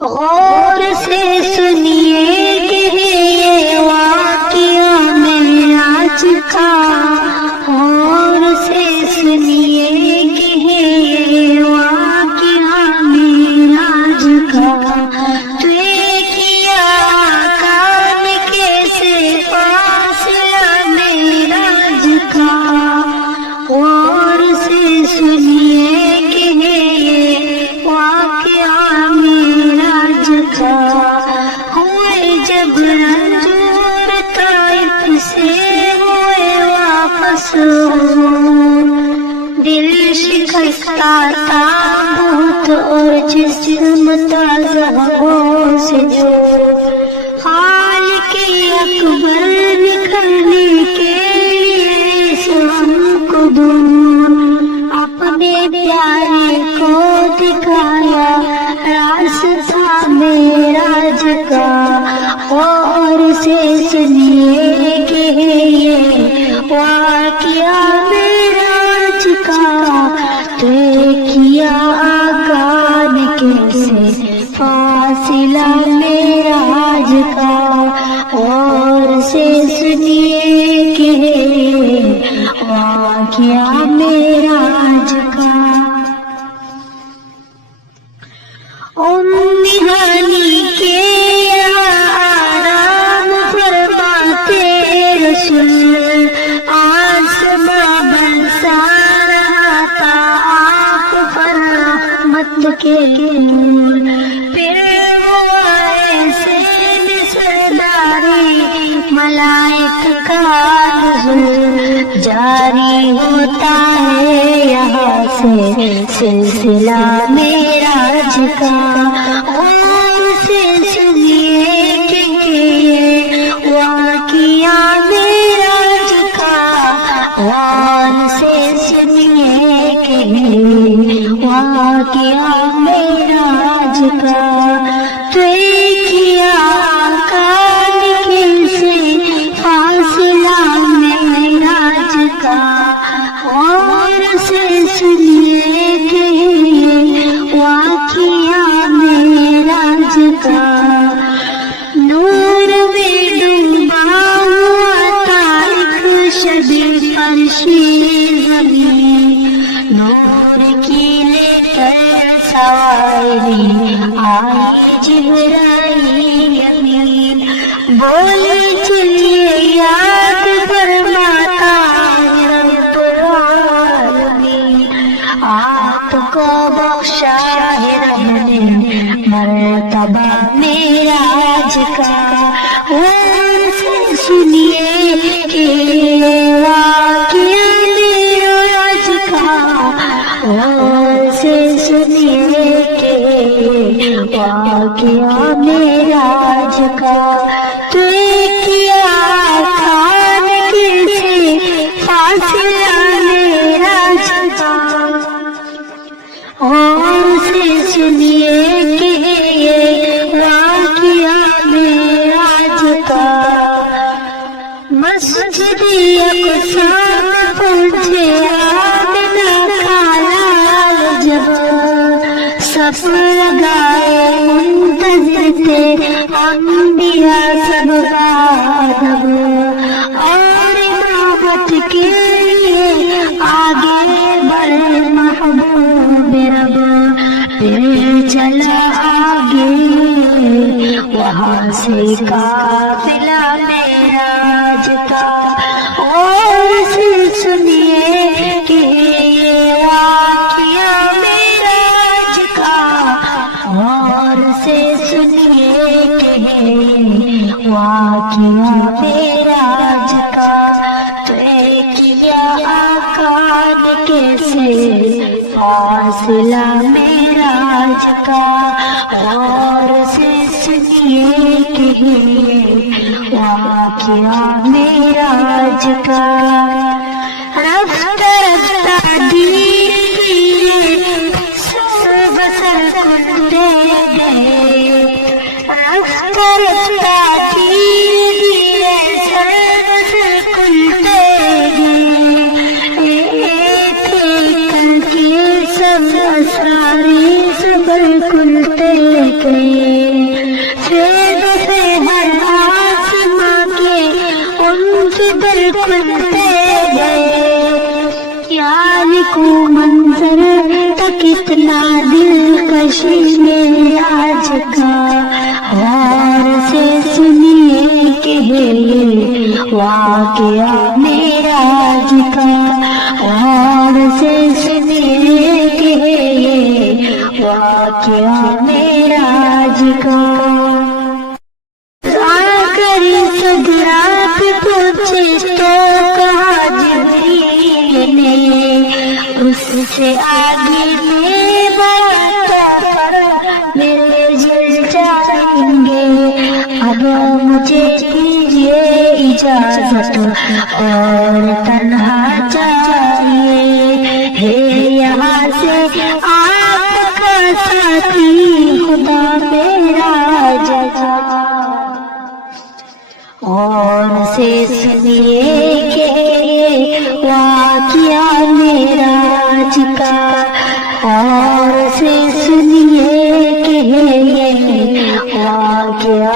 غور سے سنیے کہ یہ واقعہ معراج کا، غور سے سنیے کہ یہ واقعہ معراج کا، تو کیا کان کیسے فاصلہ معراج کا، غور سے سنیے کہ یہ واقعہ معراج کا، ہوئے جب رنجور طائف سے ہوئے واپس، دل شکستہ تھا بہت اور جسم تازہ سے جو، خالق اکبر نکلنے کے لیے اس غم کو دور، اپنے پیارے کو دکھایا راستہ معراج کا، اور سے سنیے کہ یہ واقعہ معراج کا، تو کیا کان کیسے فاصلہ معراج کا، اور سے سنیے کہ واقعہ معراج کا۔ ہانی کے آرام فرماتے رسول، آسماں برسا رہا تھا آپ پر رحمت کے نور، پھر وہ ایسے سرداری ملائک کا نزول، جاری ہوتا ہے یہاں سے سلسلہ معراج کا، اور سے سنیے کہ یہ واقعہ معراج کا، اور سے سنیے کہ واقعہ معراج کا، تو کیا کان کیسے فاصلہ معراج کا، اور سے سنیے کہ واقعہ معراج کا، نور میں ڈوبا ہوا تھا ایک شب فرشی زمین، نور کی لے کر سواری آئی جبرائیل امین، بولے چلیے یاد فرماتا رب العالمین، آپ کو بخشا ہے رب نے مرتبہ معراج کا، اور سے سنیے کہ واقعہ معراج کا، اور سے سنیے کہ واقعہ معراج کا، تو کیا کان کیسے فاصلہ معراج کا، اور سے سنیے کہ واقعہ معراج کا، مسجد اقصی پہنچے آمنہ کا لال جب، صف لگائے منتظر تھے انبیاء سب غائب، اور امامت کے لیے آگے بڑھے محبوب رب، پھر چلا آگے وہاں سے قافلہ معراج کا، اور سے سنیے کہ یہ واقعہ معراج کا، اور سے سنیے کہ واقعہ معراج کا، تو کیا کان کیسے فاصلہ معراج کا، اور سے سنیے کہ واقعہ معراج کا، رفتہ رفتہ دھیرے دھیرے سر بسر کھلتے گئے، رفتہ رفتہ دھیرے دھیرے سر بسر کھلتے گئے، سب اسرار صبر کھلتے گئے، سے ہر آسماں کے ان سے در کھلتے گئے، یار کو منظر تک اتنا دلکش معراج کا، غور سے سنیے کہ یہ واقعہ معراج کا، غور سے سنیے کہ یہ واقعہ معراج کا۔ آخری صدرات پوچھے تو کہا جبریل نے، اس سے آگے میں بات میرے جل جائیں گے، اب مجھے دیجیے اجازت اور تنہا چاہیے ہے یہاں سے آپ کا ساتھی خدا معراج کا، اور سے سنیے کہ واقعہ معراج کا، اور سے سنیے کہ یہ واقعہ